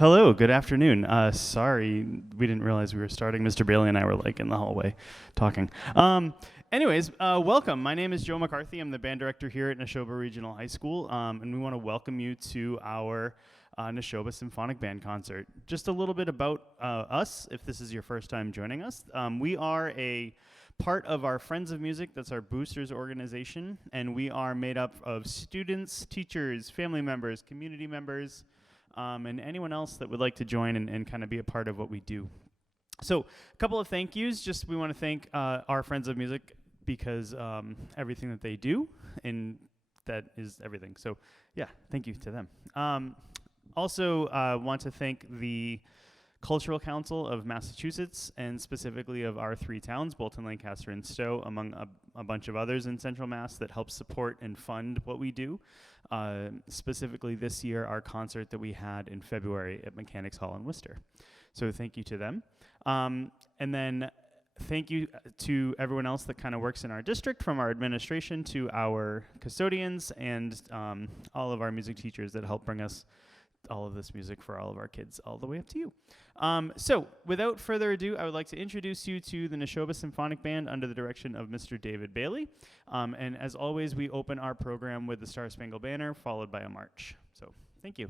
Hello, good afternoon. Sorry, we didn't realize we were starting. Mr. Bailey and I were like in the hallway talking. Anyways, welcome. My name is Joe McCarthy. I'm the band director here at Nashoba Regional High School, and we want to welcome you to our Nashoba Symphonic Band concert. Just a little bit about us, if this is your first time joining us. We are a part of our Friends of Music, that's our boosters organization, and we are made up of students, teachers, family members, community members, and anyone else that would like to join and kind of be a part of what we do. So a couple of thank yous. Just we want to thank our Friends of Music because everything that they do, and that is everything. So yeah, thank you to them. Also want to thank the Cultural Council of Massachusetts, and specifically of our three towns, Bolton, Lancaster, and Stowe, among a bunch of others in Central Mass that help support and fund what we do. Specifically this year, our concert that we had in February at Mechanics Hall in Worcester. So thank you to them. And then thank you to everyone else that kind of works in our district, from our administration to our custodians and all of our music teachers that help bring us all of this music for all of our kids, all the way up to you. So, without further ado, I would like to introduce you to the Nashoba Symphonic Band under the direction of Mr. David Bailey. And as always, we open our program with the Star Spangled Banner, followed by a march. So, thank you.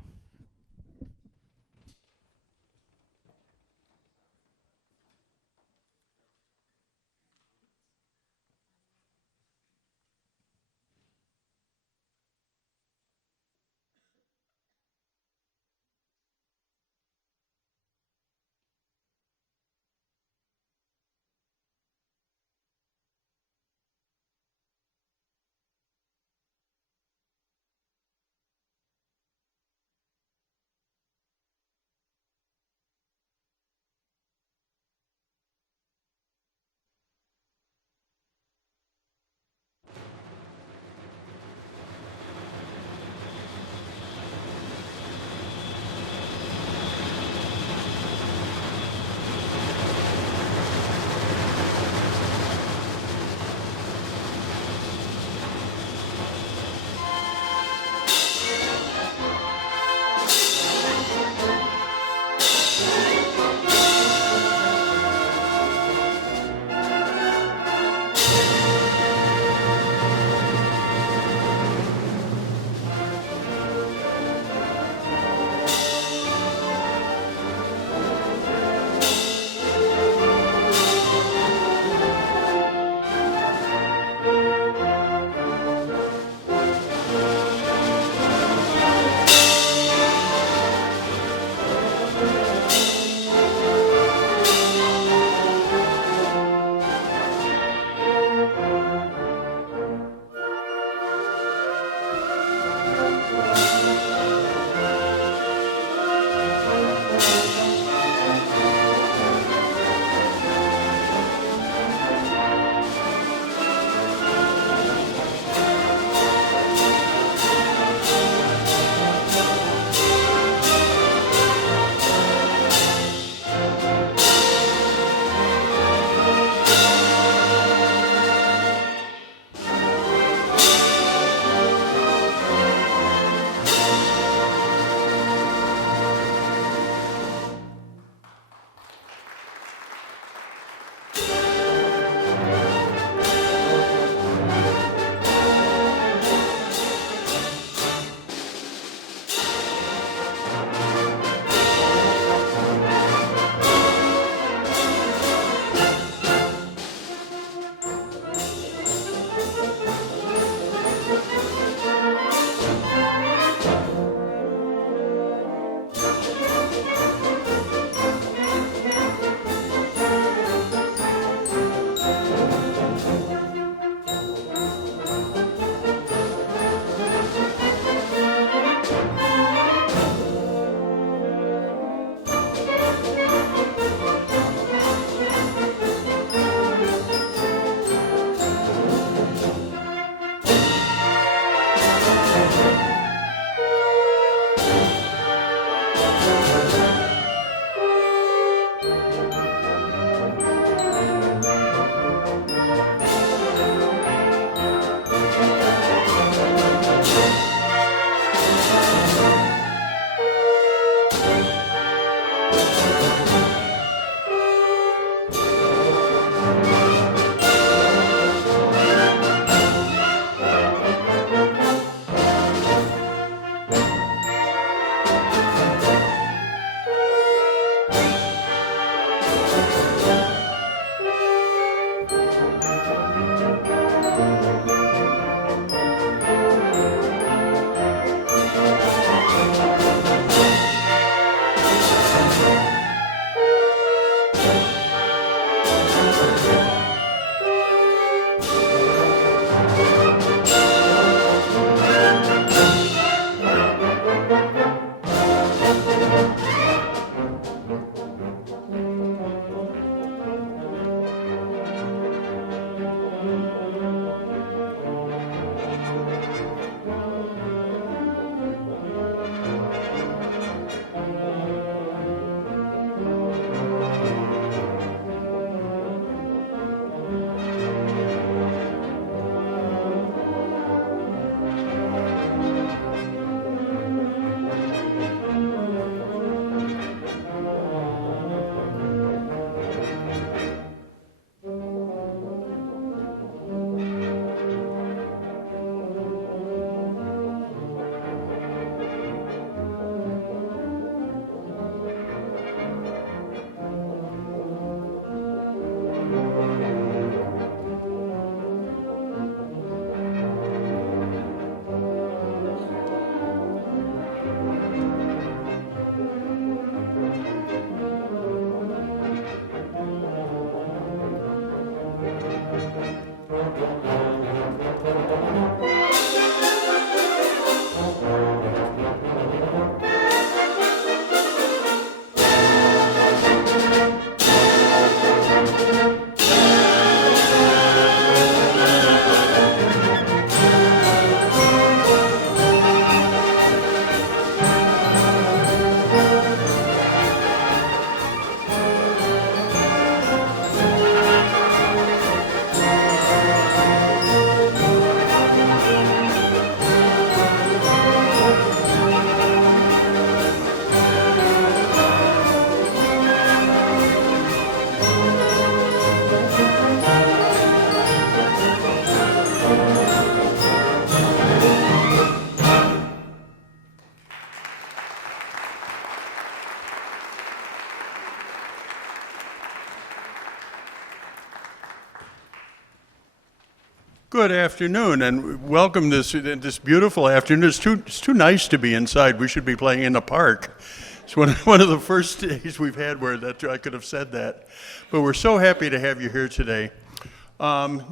Good afternoon, and welcome this beautiful afternoon. It's too nice to be inside. We should be playing in the park. It's one of the first days we've had where I could have said that. But we're so happy to have you here today.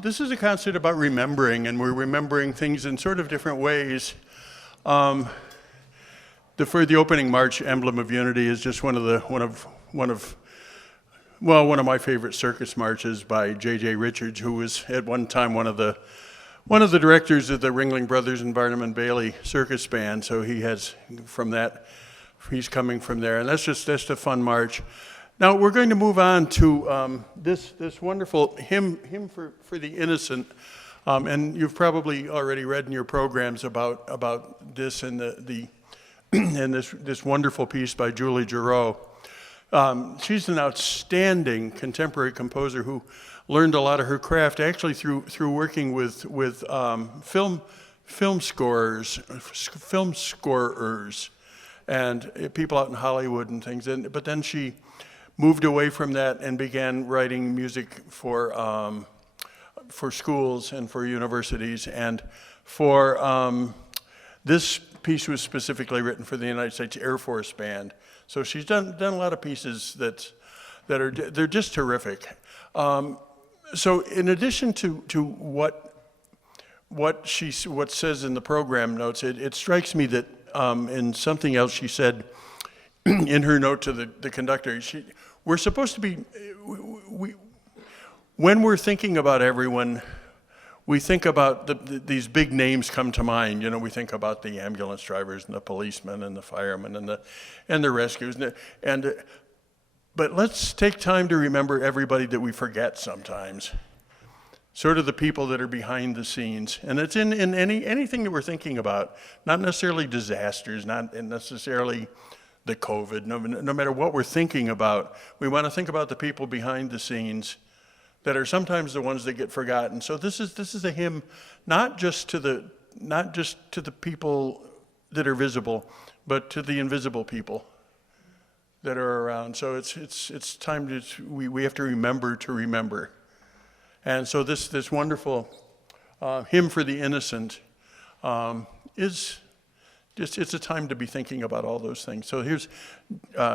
This is a concert about remembering, and we're remembering things in sort of different ways. For the opening march, "Emblem of Unity," is just one of my favorite circus marches by J.J. Richards, who was at one time one of the directors of the Ringling Brothers and Barnum and Bailey Circus Band. So he's coming from there, and that's a fun march. Now we're going to move on to this wonderful hymn for the innocent, and you've probably already read in your programs about this and and this wonderful piece by Julie Giroux. She's an outstanding contemporary composer who learned a lot of her craft actually through working with film scorers, and people out in Hollywood and things. But then she moved away from that and began writing music for schools and for universities. And for this piece was specifically written for the United States Air Force Band. So she's done a lot of pieces they're just terrific. So in addition to what says in the program notes, it strikes me that in something else she said in her note to the conductor, we're supposed to be when we're thinking about everyone. We think about these big names come to mind. You know, we think about the ambulance drivers and the policemen and the firemen and the rescues. But let's take time to remember everybody that we forget sometimes. Sort of the people that are behind the scenes, and it's in anything that we're thinking about. Not necessarily disasters, not necessarily the COVID. No matter what we're thinking about, we want to think about the people behind the scenes that are sometimes the ones that get forgotten. So this is a hymn not just to the people that are visible, but to the invisible people that are around. So it's time we have to remember to remember. And so this wonderful hymn for the innocent is just, it's a time to be thinking about all those things. So here's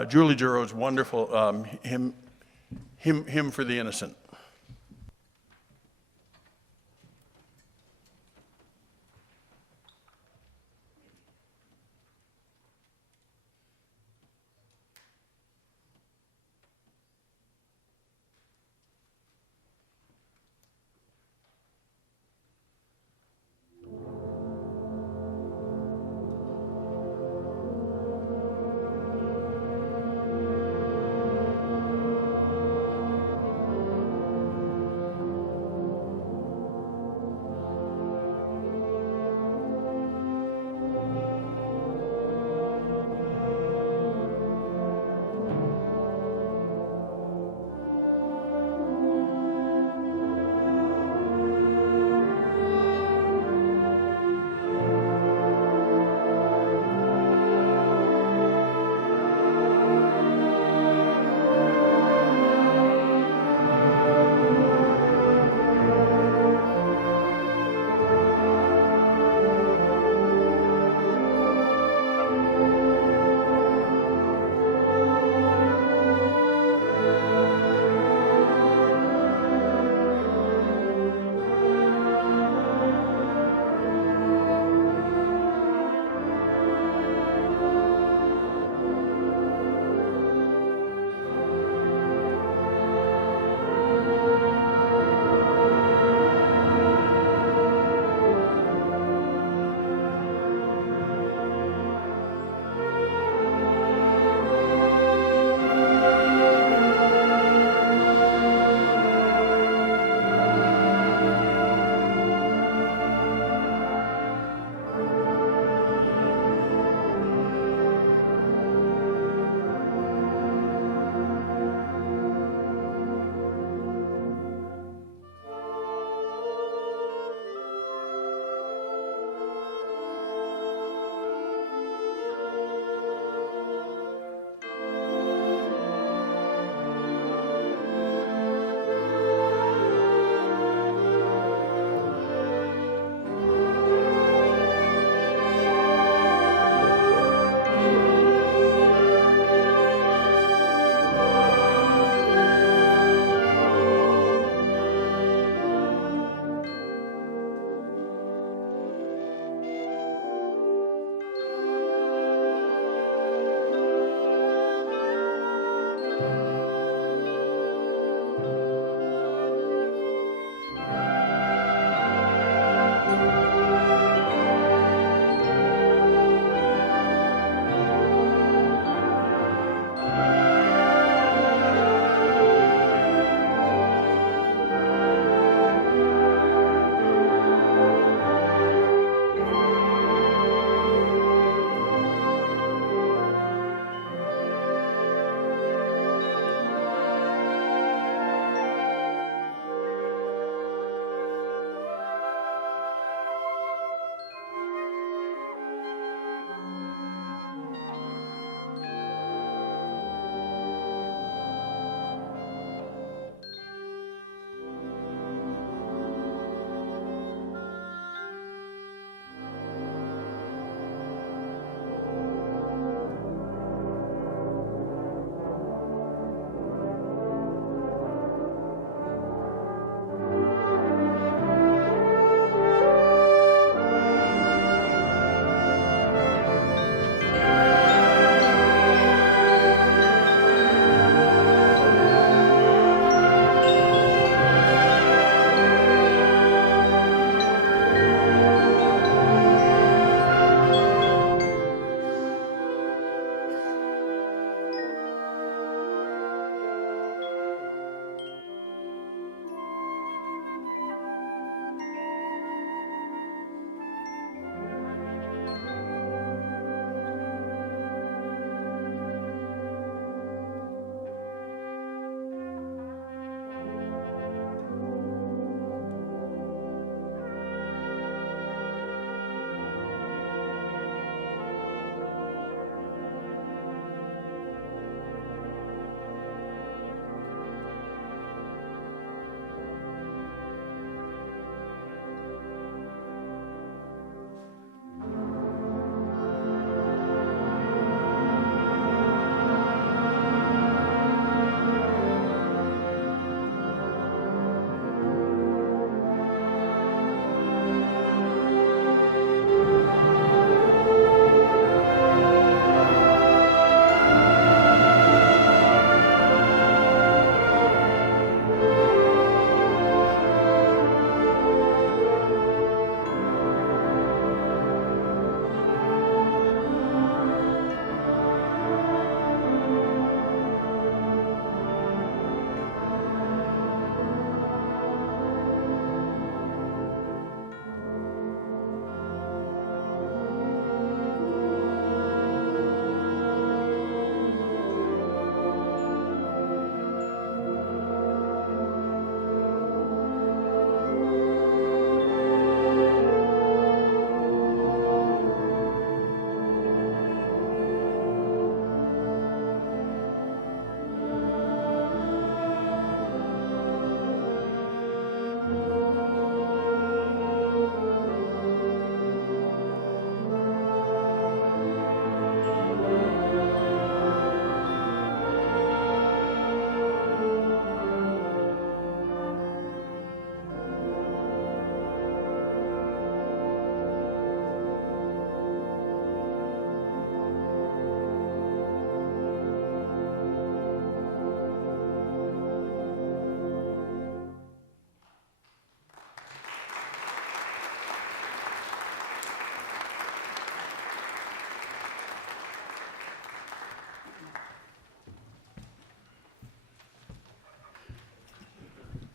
Julie Giroux's wonderful hymn for the innocent.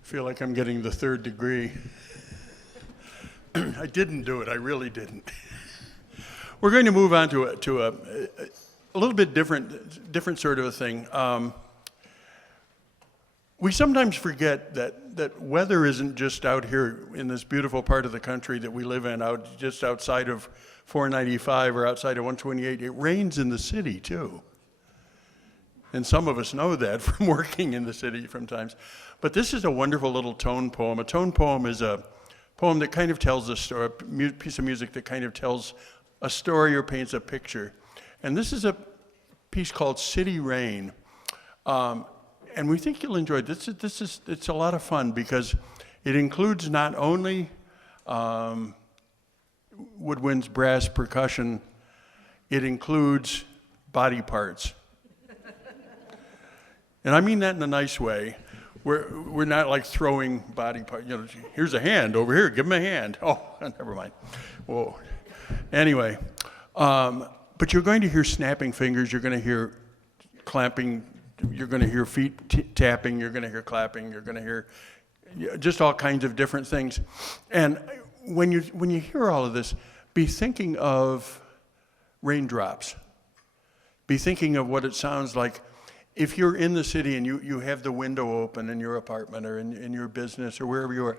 feel like I'm getting the third degree. I didn't do it, I really didn't. We're going to move on to a little bit different sort of a thing. We sometimes forget that weather isn't just out here in this beautiful part of the country that we live in, out just outside of 495 or outside of 128. It rains in the city too. And some of us know that from working in the city from times. But this is a wonderful little tone poem. A tone poem is a poem that kind of tells a story, a piece of music that kind of tells a story or paints a picture. And this is a piece called City Rain. And we think you'll enjoy it. It's a lot of fun because it includes not only woodwinds, brass, percussion, it includes body parts. And I mean that in a nice way. We're not like throwing body parts, here's a hand over here, give him a hand. Oh, never mind. Whoa. Anyway, but you're going to hear snapping fingers, you're going to hear clamping, you're going to hear feet tapping, you're going to hear clapping, you're going to hear just all kinds of different things. And when you hear all of this, be thinking of raindrops. Be thinking of what it sounds like if you're in the city and you have the window open in your apartment or in your business or wherever you are.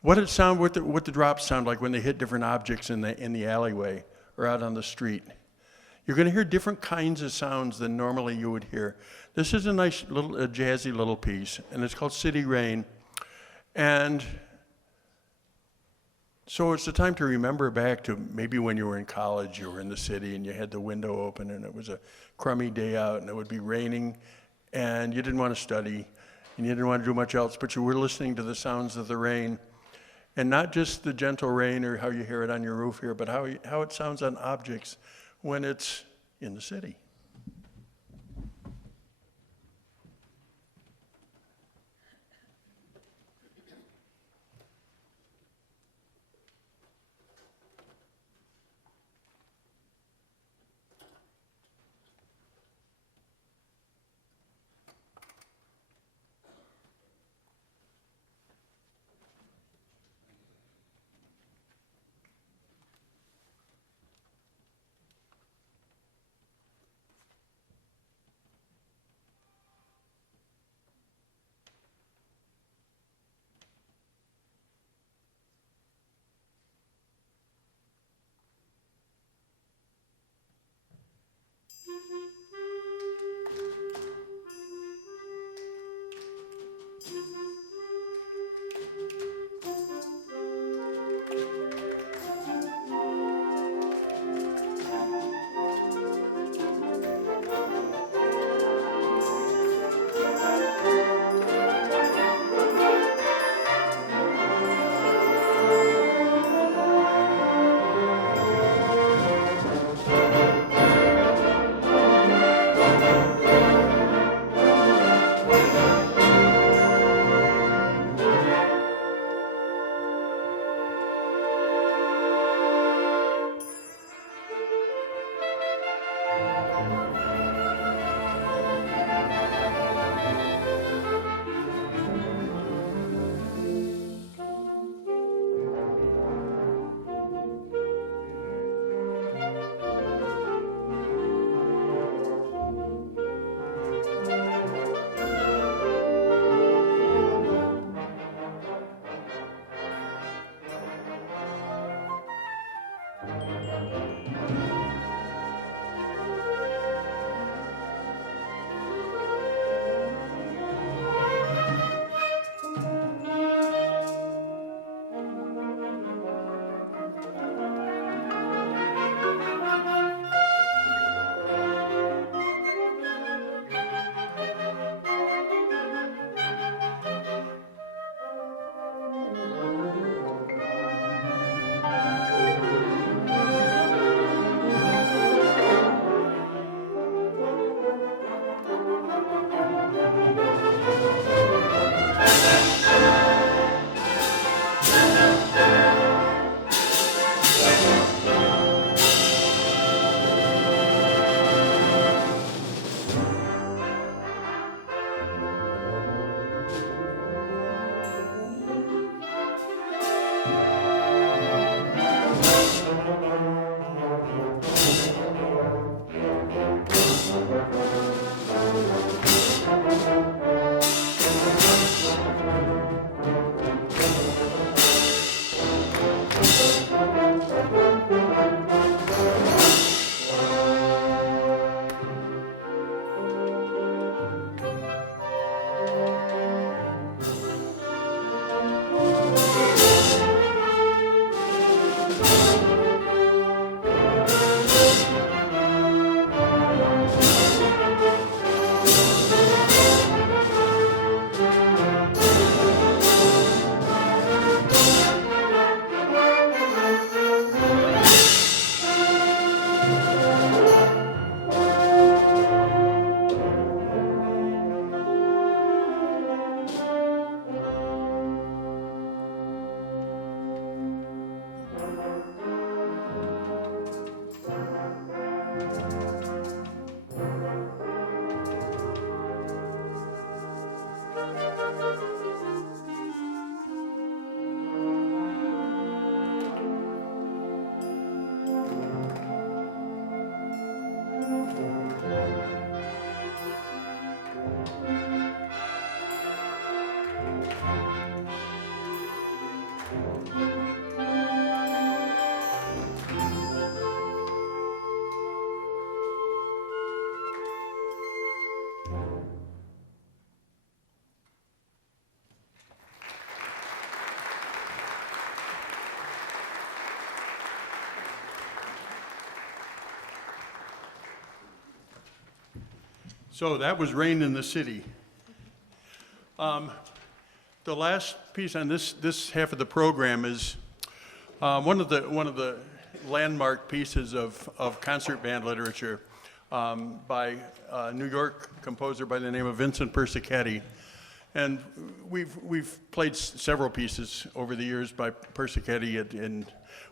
What the drops sound like when they hit different objects in the alleyway or out on the street. You're going to hear different kinds of sounds than normally you would hear. This is a nice a jazzy little piece, and it's called City Rain. And so it's the time to remember back to maybe when you were in college, you were in the city and you had the window open and it was a crummy day out and it would be raining and you didn't want to study and you didn't want to do much else, but you were listening to the sounds of the rain. And not just the gentle rain or how you hear it on your roof here, but how it sounds on objects when it's in the city. So that was Rain in the City. The last piece on this half of the program is one of the landmark pieces of concert band literature by a New York composer by the name of Vincent Persichetti. And we've played several pieces over the years by Persichetti.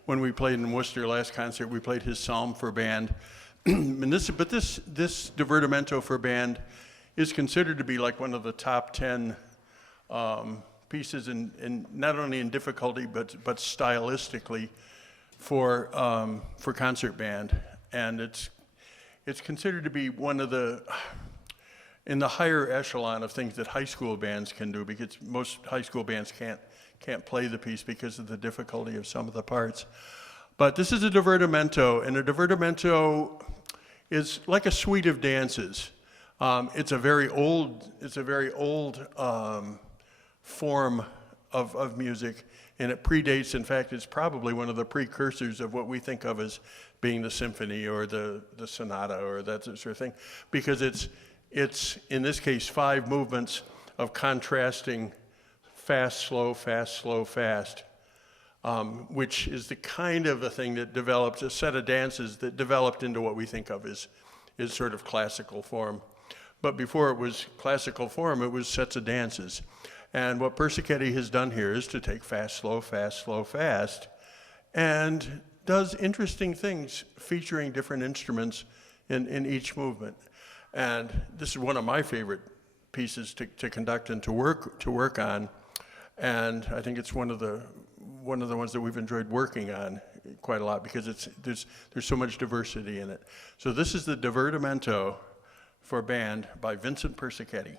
When we played in Worcester last concert, we played his Psalm for band. This Divertimento for band is considered to be like one of the top 10 pieces in not only in difficulty but stylistically for concert band, and it's considered to be one of the in the higher echelon of things that high school bands can do, because most high school bands can't play the piece because of the difficulty of some of the parts. But this is a divertimento, and a divertimento is like a suite of dances. It's a very old form of music, and it predates. In fact, it's probably one of the precursors of what we think of as being the symphony or the sonata or that sort of thing, because it's in this case 5 movements of contrasting fast, slow, fast, slow, fast, which is the kind of a thing that developed a set of dances that developed into what we think of as sort of classical form. But before it was classical form, it was sets of dances. And what Persichetti has done here is to take fast, slow, fast, slow, fast, and does interesting things featuring different instruments in each movement. And this is one of my favorite pieces to conduct and to work on. And I think it's one of the ones that we've enjoyed working on quite a lot, because there's so much diversity in it. So this is the Divertimento for band by Vincent Persichetti.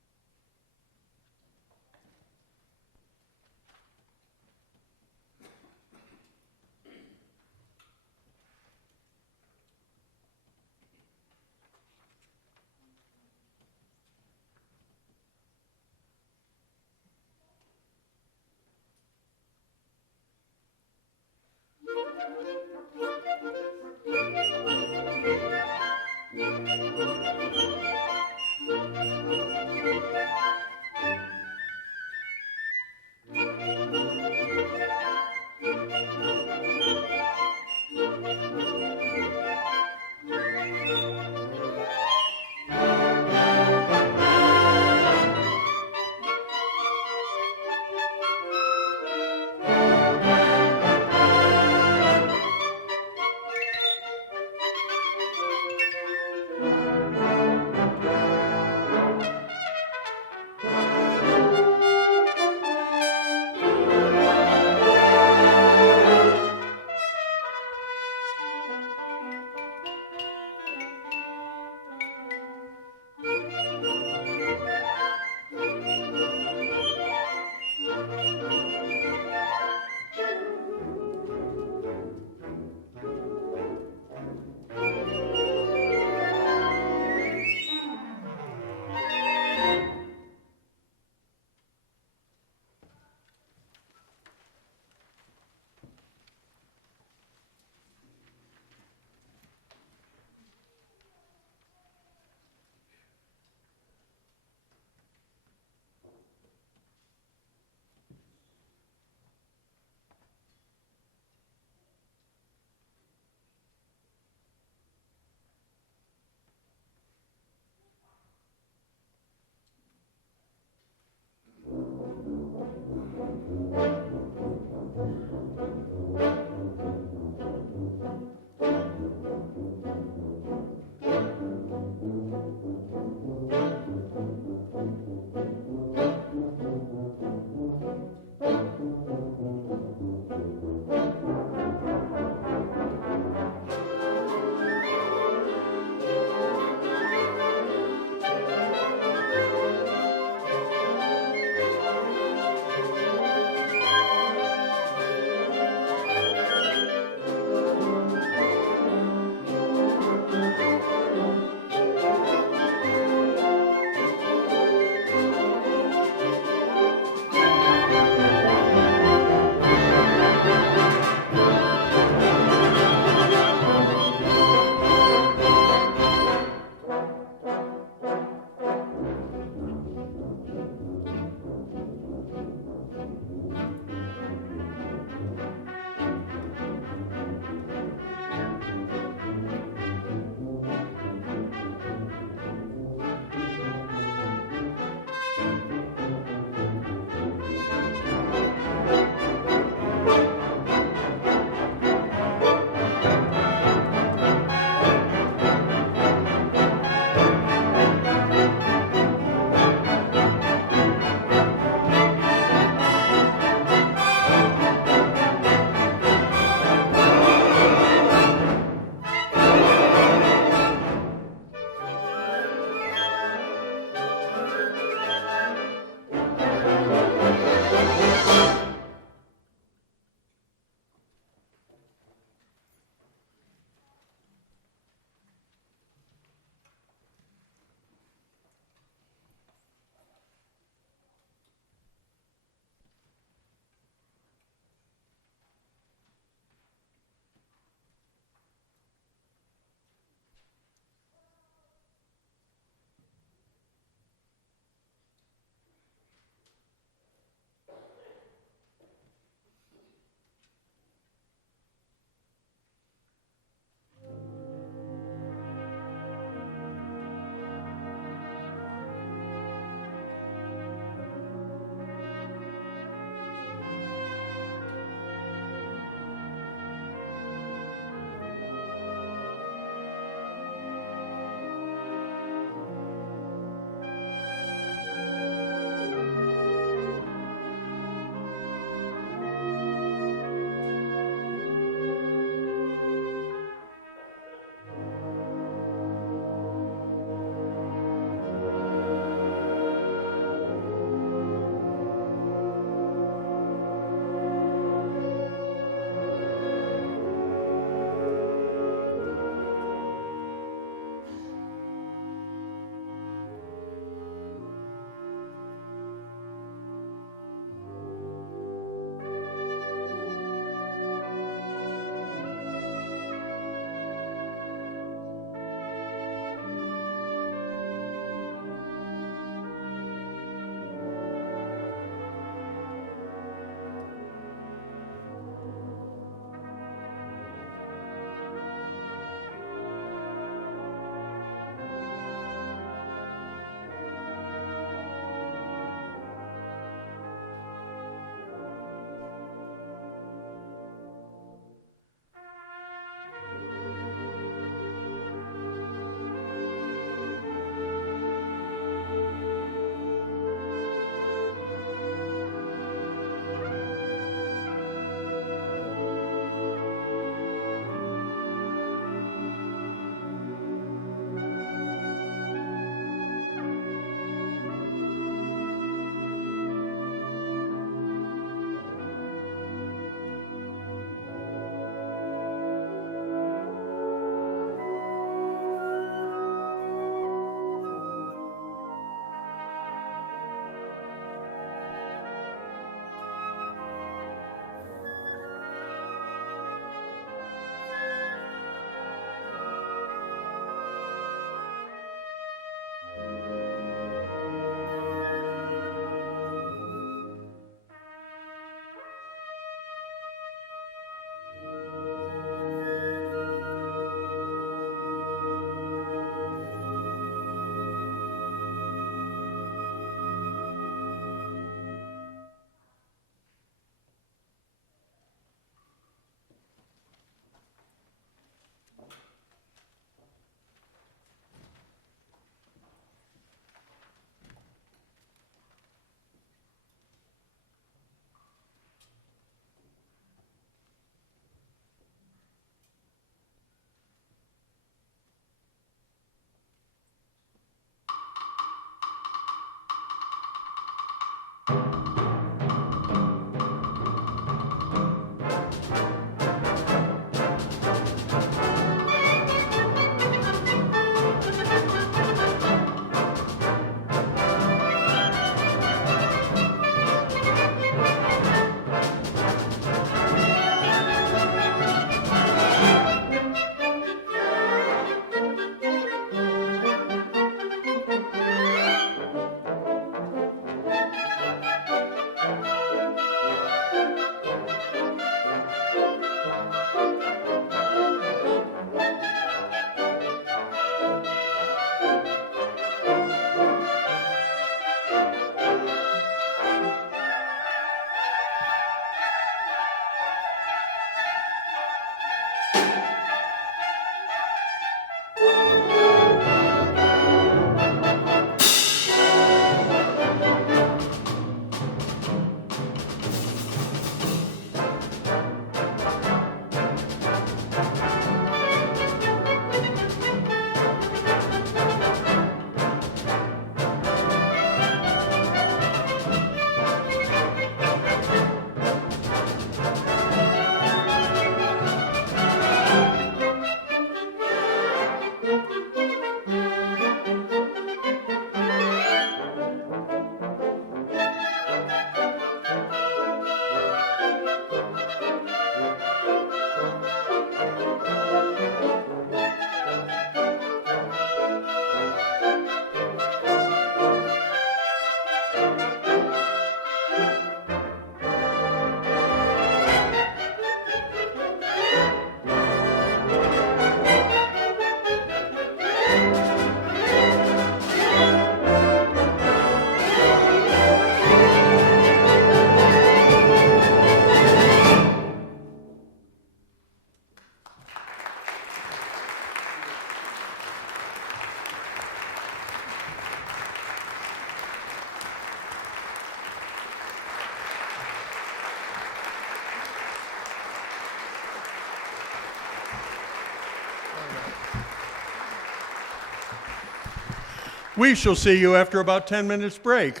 We shall see you after about 10 minutes break.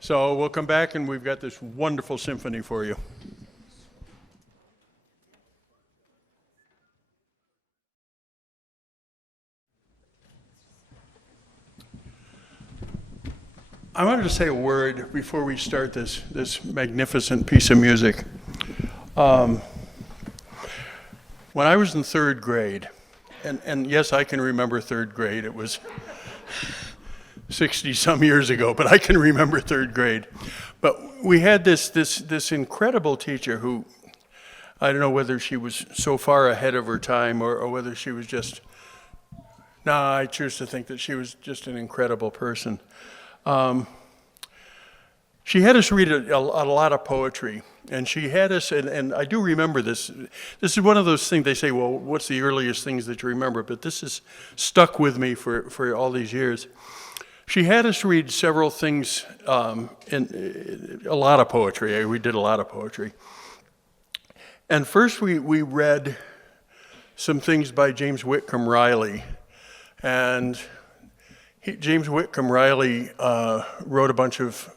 So we'll come back and we've got this wonderful symphony for you. I wanted to say a word before we start this magnificent piece of music. When I was in third grade, and yes, I can remember third grade. It was 60-some years ago, but I can remember third grade. But we had this incredible teacher who, I don't know whether she was so far ahead of her time or whether she was just, I choose to think that she was just an incredible person. She had us read a lot of poetry, and she had us, and I do remember this. This is one of those things they say, well, what's the earliest things that you remember? But this has stuck with me for all these years. She had us read several things, in a lot of poetry. We did a lot of poetry. And first we read some things by James Whitcomb Riley. And James Whitcomb Riley wrote a bunch of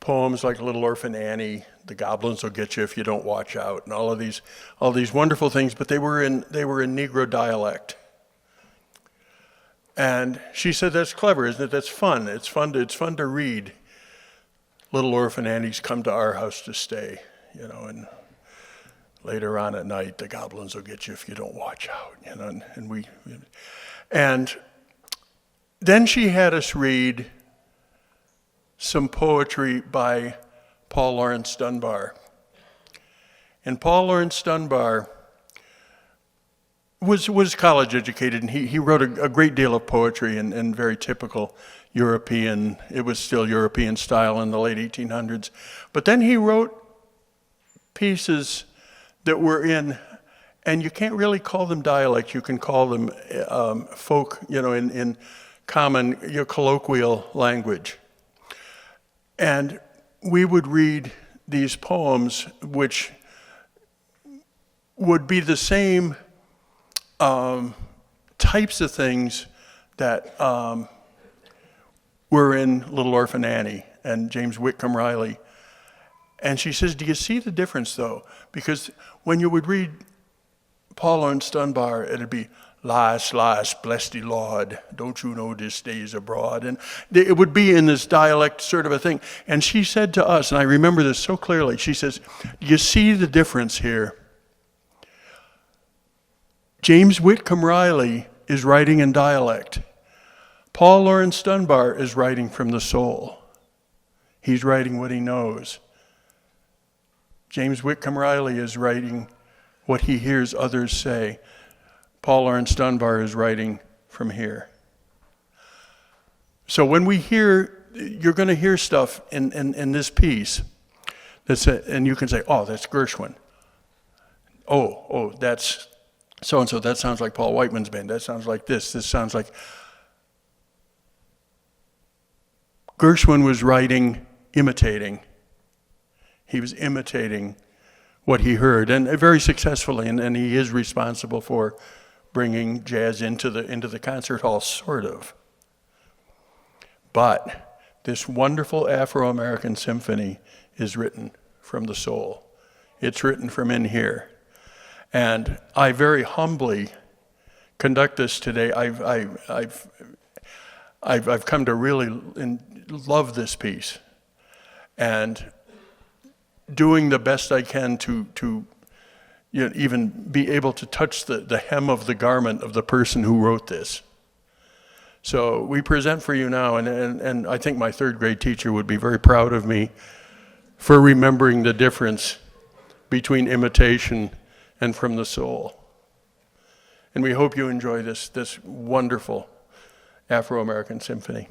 poems like Little Orphan Annie, The Goblins Will Get You If You Don't Watch Out, and all these wonderful things, but they were in Negro dialect. And she said, that's clever, isn't it? That's fun. It's fun to read Little Orphan Annie's Come to Our House to Stay, and later on at night, the goblins will get you if you don't watch out, and then she had us read some poetry by Paul Laurence Dunbar. And Paul Laurence Dunbar was college educated, and he wrote a great deal of poetry and very typical European, it was still European style in the late 1800s. But then he wrote pieces that were in, and you can't really call them dialect, you can call them folk, in common, colloquial language. And we would read these poems, which would be the same types of things that were in Little Orphan Annie and James Whitcomb Riley. And she says, do you see the difference, though? Because when you would read Paul Laurence Dunbar, it'd be, Lies, bless thee, Lord, don't you know this day is abroad? And it would be in this dialect sort of a thing. And she said to us, and I remember this so clearly, she says, you see the difference here? James Whitcomb Riley is writing in dialect. Paul Laurence Dunbar is writing from the soul. He's writing what he knows. James Whitcomb Riley is writing what he hears others say. Paul Laurence Dunbar is writing from here. So when you're going to hear stuff in this piece, and you can say, oh, that's Gershwin. Oh, that's so-and-so. That sounds like Paul Whiteman's band. That sounds like this. This sounds like... Gershwin was writing, imitating. He was imitating what he heard, and very successfully, and he is responsible for bringing jazz into the concert hall, sort of. But this wonderful Afro-American symphony is written from the soul. It's written from in here. And I very humbly conduct this today. I've come to really love this piece, and doing the best I can to even be able to touch the hem of the garment of the person who wrote this. So we present for you now, and I think my third grade teacher would be very proud of me for remembering the difference between imitation and from the soul. And we hope you enjoy this wonderful Afro-American symphony.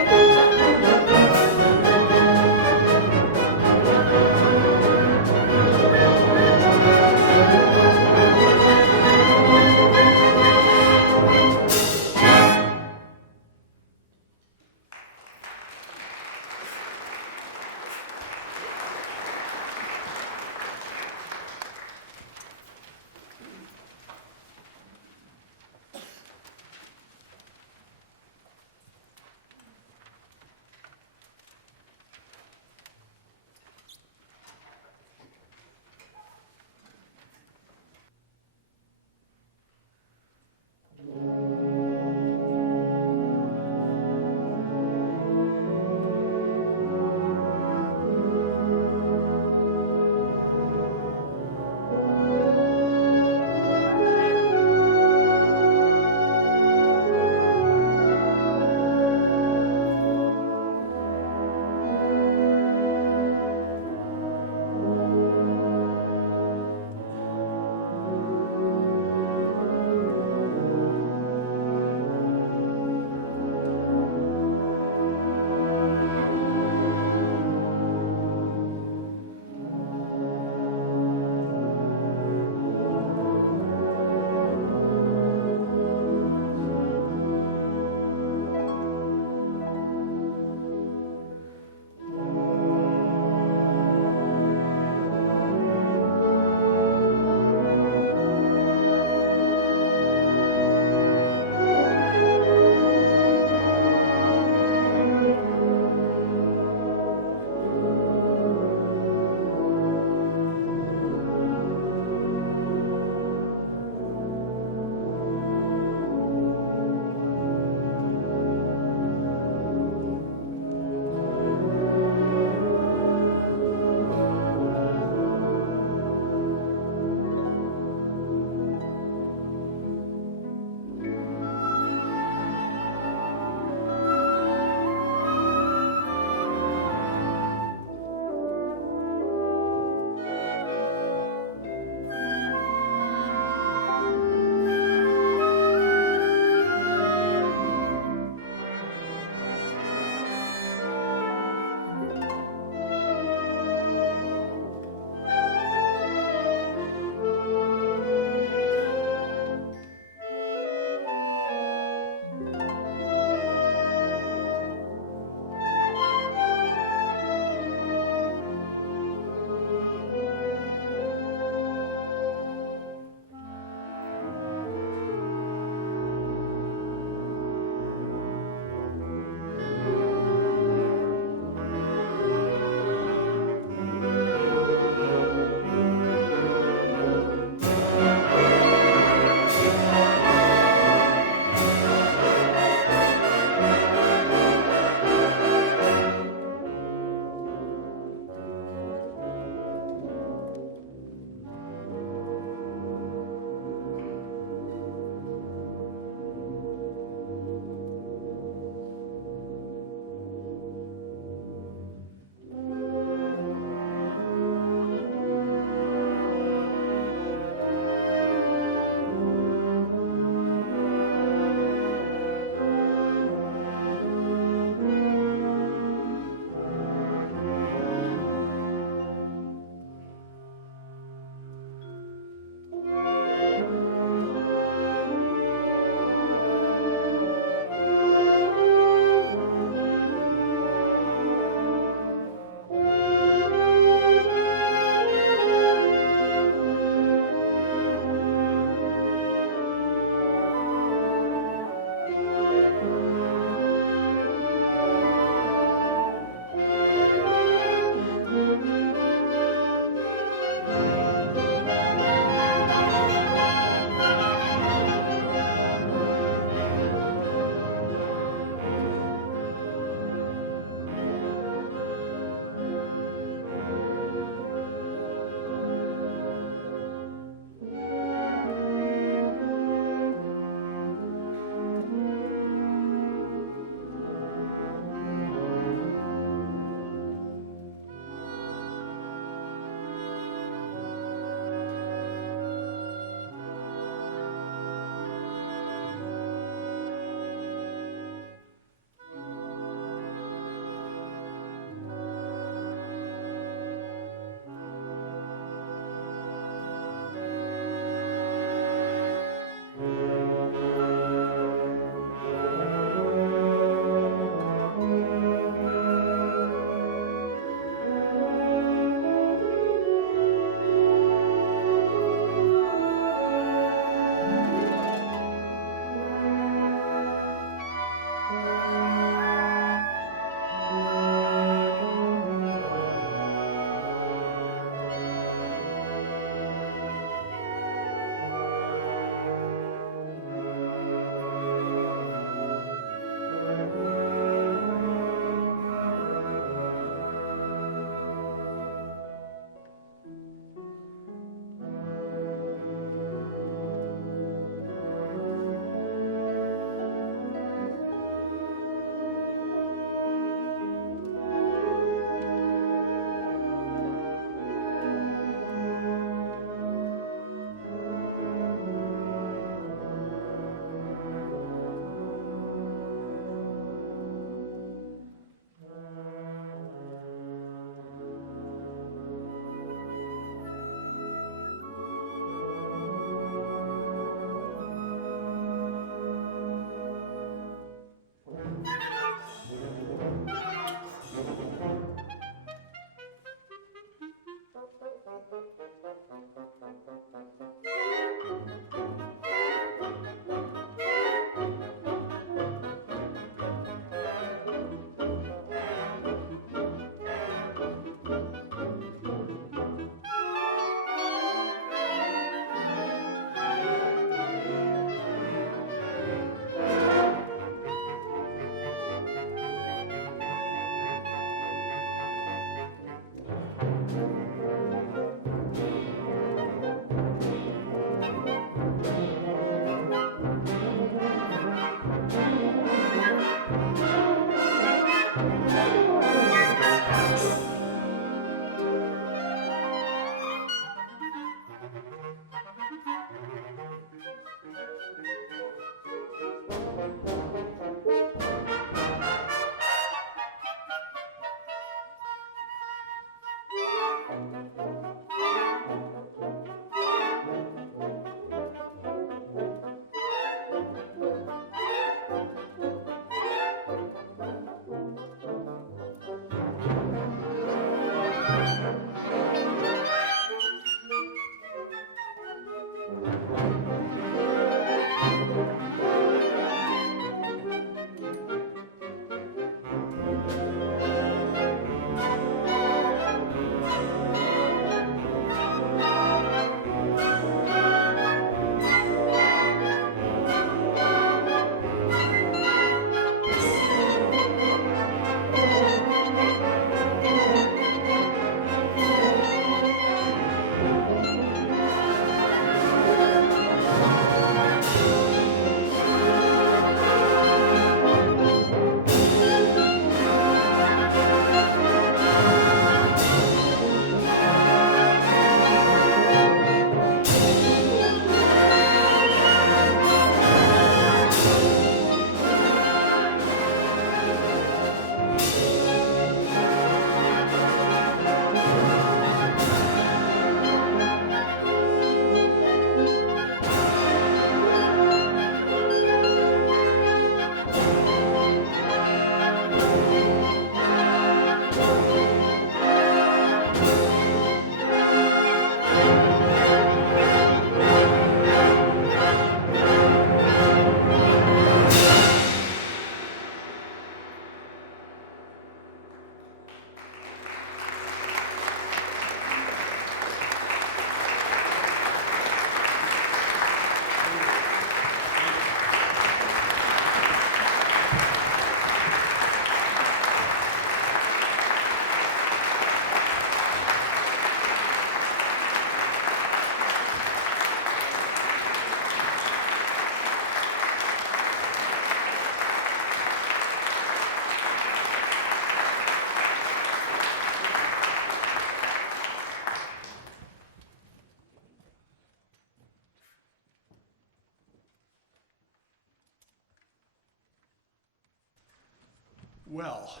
Well,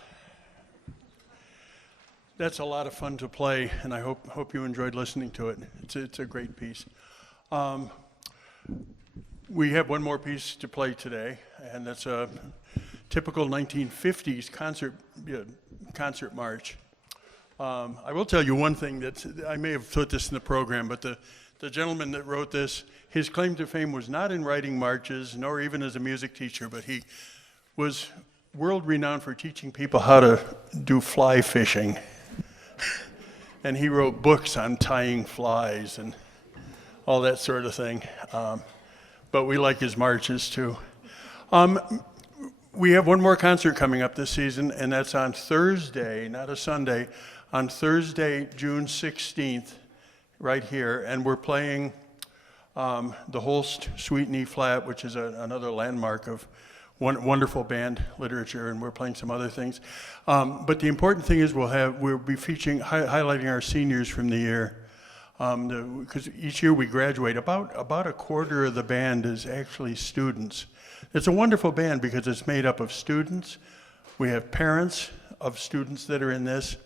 that's a lot of fun to play, and I hope you enjoyed listening to it. It's a great piece. We have one more piece to play today, and that's a typical 1950s concert march. I will tell you one thing that I may have put this in the program, but the gentleman that wrote this, his claim to fame was not in writing marches, nor even as a music teacher, but he was world renowned for teaching people how to do fly fishing. And he wrote books on tying flies and all that sort of thing. But we like his marches too. We have one more concert coming up this season, and that's on Thursday, not a Sunday, on Thursday, June 16th, right here. And we're playing the Holst Suite in E flat, which is another landmark of wonderful band literature, and we're playing some other things. But the important thing is we'll be featuring, highlighting our seniors from the year. Because each year we graduate, about a quarter of the band is actually students. It's a wonderful band because it's made up of students. We have parents of students that are in this.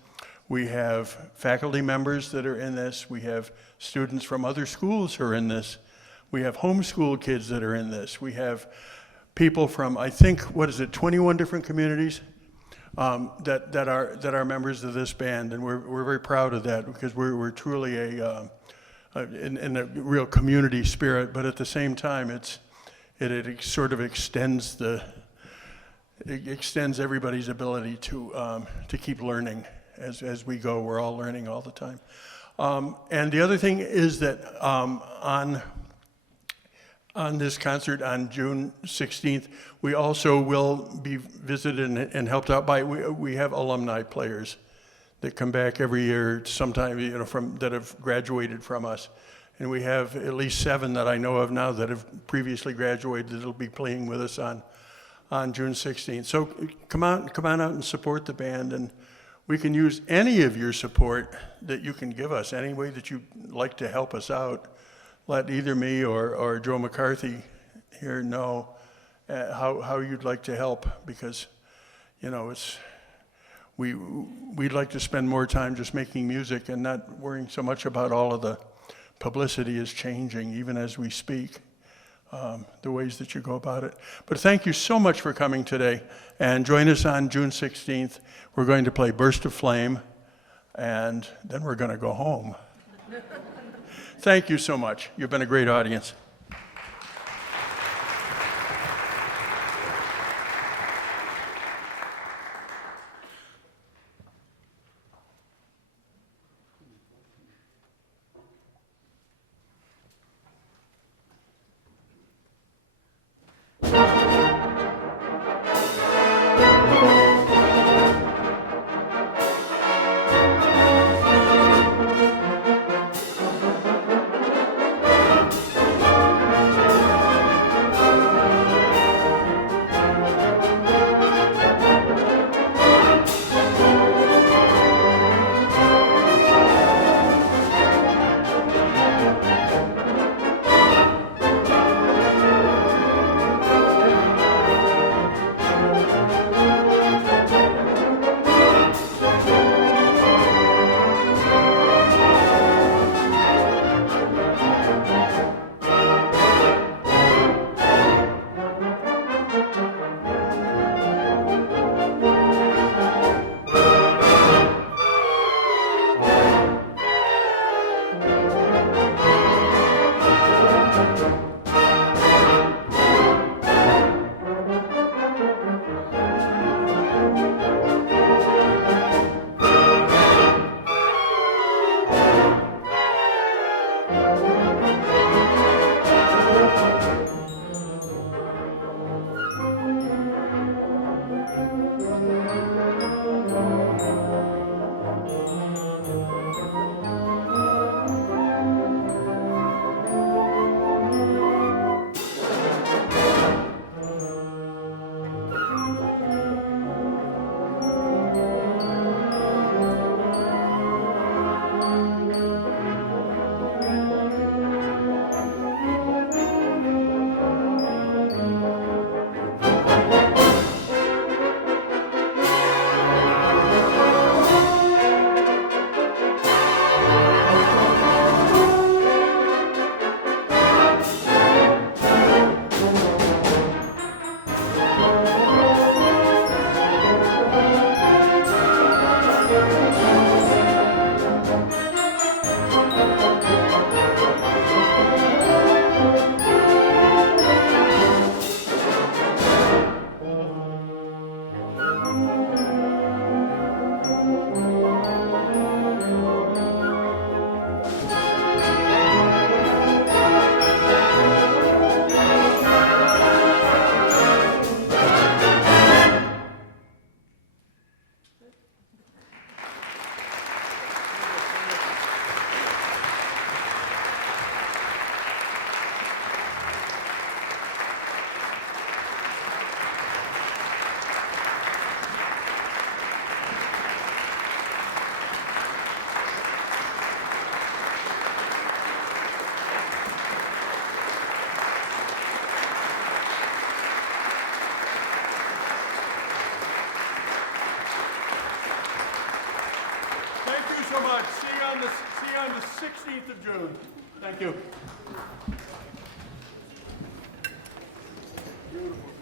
We have faculty members that are in this. We have students from other schools who are in this. We have homeschool kids that are in this. We have people from, I think, 21 different communities that are members of this band, and we're very proud of that because we're truly in a real community spirit. But at the same time, it sort of extends everybody's ability to keep learning as we go. We're all learning all the time. And the other thing is that on this concert on June 16th, we also will be visited and helped out by, we have alumni players that come back every year, sometime, that have graduated from us. And we have at least 7 that I know of now that have previously graduated that'll be playing with us on June 16th. So come on out and support the band, and we can use any of your support that you can give us, any way that you'd like to help us out. Let either me or Joe McCarthy here know how you'd like to help, because we'd like to spend more time just making music and not worrying so much about all of the publicity is changing even as we speak, the ways that you go about it. But thank you so much for coming today, and join us on June 16th. We're going to play Burst of Flame, and then we're going to go home. Thank you so much. You've been a great audience. 16th of June. Thank you. Beautiful.